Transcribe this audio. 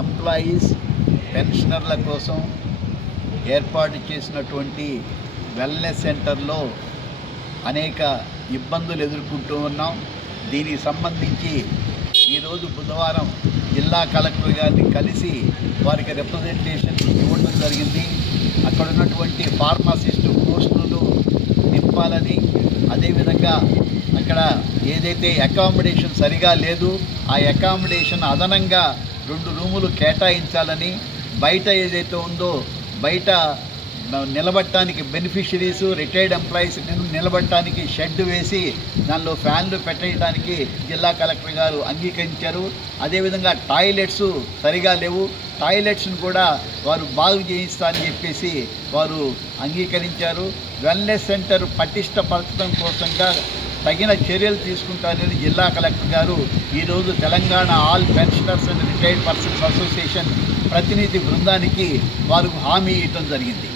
Employees పెన్షనర్ల కోసం ఏర్పాటు చేసినటువంటి వెల్నెస్ సెంటర్లో అనేక ఇబ్బందులు ఎదుర్కొంటూ ఉన్నాం. దీనికి సంబంధించి ఈరోజు బుధవారం జిల్లా కలెక్టర్ గారిని కలిసి వారికి రిప్రజెంటేషన్ ఇవ్వడం జరిగింది. అక్కడ ఉన్నటువంటి ఫార్మసిస్టు పోస్టులు నింపాలని, అదేవిధంగా అక్కడ ఏదైతే అకామిడేషన్ సరిగా లేదు ఆ అకామిడేషన్ అదనంగా 2 రూములు కేటాయించాలని, బయట ఏదైతే ఉందో బయట నిలబడటానికి బెనిఫిషరీస్ రిటైర్డ్ ఎంప్లాయీస్ నిలబడటానికి షెడ్ వేసి దానిలో ఫ్యాన్లు పెట్టడానికి జిల్లా కలెక్టర్ గారు అంగీకరించారు. అదేవిధంగా టాయిలెట్స్ సరిగా లేవు, టాయిలెట్స్ను కూడా వారు బాగు చేయిస్తారని చెప్పేసి వారు అంగీకరించారు. వెల్నెస్ సెంటర్ పటిష్టపరచడం కోసంగా తగిన చర్యలు తీసుకుంటారని జిల్లా కలెక్టర్ గారు ఈరోజు Telangana all pensioners and retired persons association ప్రతినిధి బృందానికి వారు హామీ ఇవ్వడం జరిగింది.